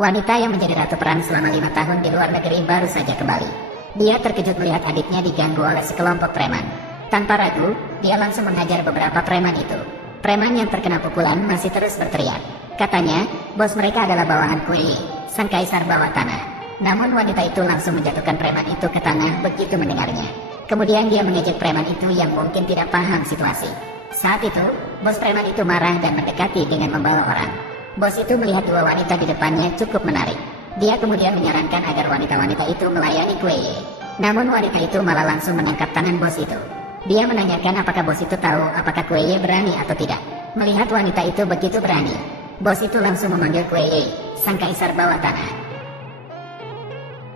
Wanita yang menjadi ratu perang selama 5 tahun di luar negeri baru saja kembali. Dia terkejut melihat adiknya diganggu oleh sekelompok preman. Tanpa ragu, dia langsung menghajar beberapa preman itu. Preman yang terkena pukulan masih terus berteriak. Katanya, bos mereka adalah bawahan Kuei, sang kaisar bawah tanah. Namun wanita itu langsung menjatuhkan preman itu ke tanah begitu mendengarnya. Kemudian dia mengejek preman itu yang mungkin tidak paham situasi. Saat itu, bos preman itu marah dan mendekati dengan membawa orang. Bos itu melihat dua wanita di depannya cukup menarik. Dia kemudian menyarankan agar wanita-wanita itu melayani Kuei. Namun wanita itu malah langsung menangkap tangan bos itu. Dia menanyakan apakah bos itu tahu apakah Kuei berani atau tidak. Melihat wanita itu begitu berani, bos itu langsung memanggil Kuei, sang kaisar bawah tanah.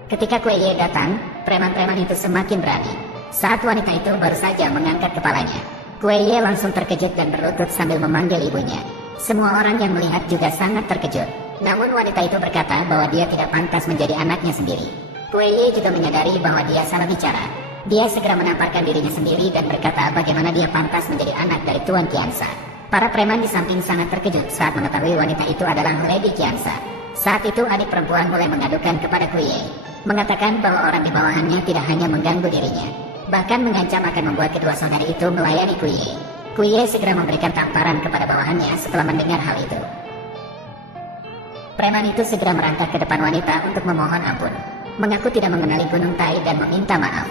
Ketika Kuei datang, preman-preman itu semakin berani. Saat wanita itu baru saja mengangkat kepalanya, Kuei langsung terkejut dan berlutut sambil memanggil ibunya. Semua orang yang melihat juga sangat terkejut. Namun wanita itu berkata bahwa dia tidak pantas menjadi anaknya sendiri. Kuei juga menyadari bahwa dia salah bicara. Dia segera menamparkan dirinya sendiri dan berkata bagaimana dia pantas menjadi anak dari Tuan Qiansa. Para preman di samping sangat terkejut saat mengetahui wanita itu adalah Lady Qiansa. Saat itu adik perempuan mulai mengadukan kepada Kuei, mengatakan bahwa orang di bawahannya tidak hanya mengganggu dirinya, bahkan mengancam akan membuat kedua saudari itu melayani Kuei. Kuei segera memberikan tamparan kepada bawahannya setelah mendengar hal itu. Preman itu segera merangkak ke depan wanita untuk memohon ampun, mengaku tidak mengenali Gunung Tai dan meminta maaf.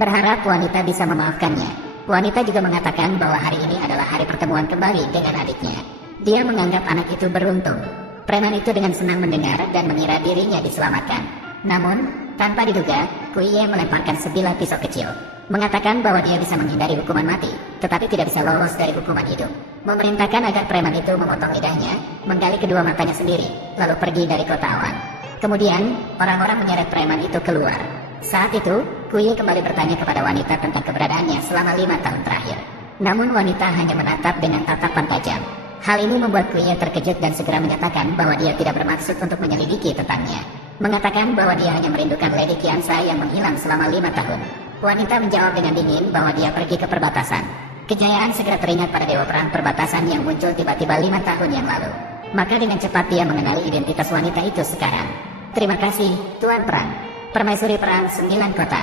Berharap wanita bisa memaafkannya. Wanita juga mengatakan bahwa hari ini adalah hari pertemuan kembali dengan adiknya. Dia menganggap anak itu beruntung. Preman itu dengan senang mendengar dan mengira dirinya diselamatkan. Namun, tanpa diduga, Kuei melemparkan sebilah pisau kecil, mengatakan bahwa dia bisa menghindari hukuman mati, tetapi tidak bisa lolos dari hukuman hidup. Memerintahkan agar preman itu memotong lidahnya, menggali kedua matanya sendiri, lalu pergi dari kota awan. Kemudian, orang-orang menyeret preman itu keluar. Saat itu, Kuei kembali bertanya kepada wanita tentang keberadaannya selama 5 tahun terakhir. Namun wanita hanya menatap dengan tatapan tajam. Hal ini membuat Kuei terkejut dan segera menyatakan bahwa dia tidak bermaksud untuk menyelidiki tentangnya. Mengatakan bahwa dia hanya merindukan Lady Qiansa yang menghilang selama 5 tahun. Wanita menjawab dengan dingin bahwa dia pergi ke perbatasan. Kejayaan segera teringat pada dewa perang perbatasan yang muncul tiba-tiba 5 tahun yang lalu. Maka dengan cepat dia mengenali identitas wanita itu sekarang. Terima kasih, Tuan Perang. Permaisuri perang 9 kota.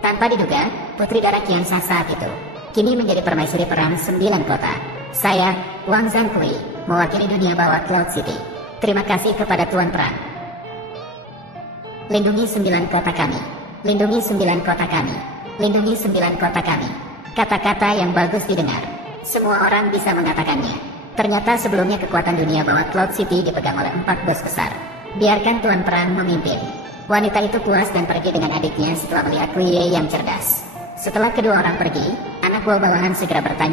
Tanpa diduga, Putri Darah Qiansa saat itu kini menjadi permaisuri perang 9 kota. Saya, Wang Zhangkui, mewakili dunia bawah Cloud City. Terima kasih kepada Tuan Perang. Lindungi 9 kota kami. Lindungi 9 kota kami. Lindungi 9 kota kami. Kata-kata yang bagus didengar. Semua orang bisa mengatakannya. Ternyata sebelumnya kekuatan dunia bawah Cloud City dipegang oleh 4 bos besar. Biarkan Tuan Perang memimpin. Wanita itu puas dan pergi dengan adiknya setelah melihat Kuei yang cerdas. Setelah kedua orang pergi, anak buah bawahan segera bertanya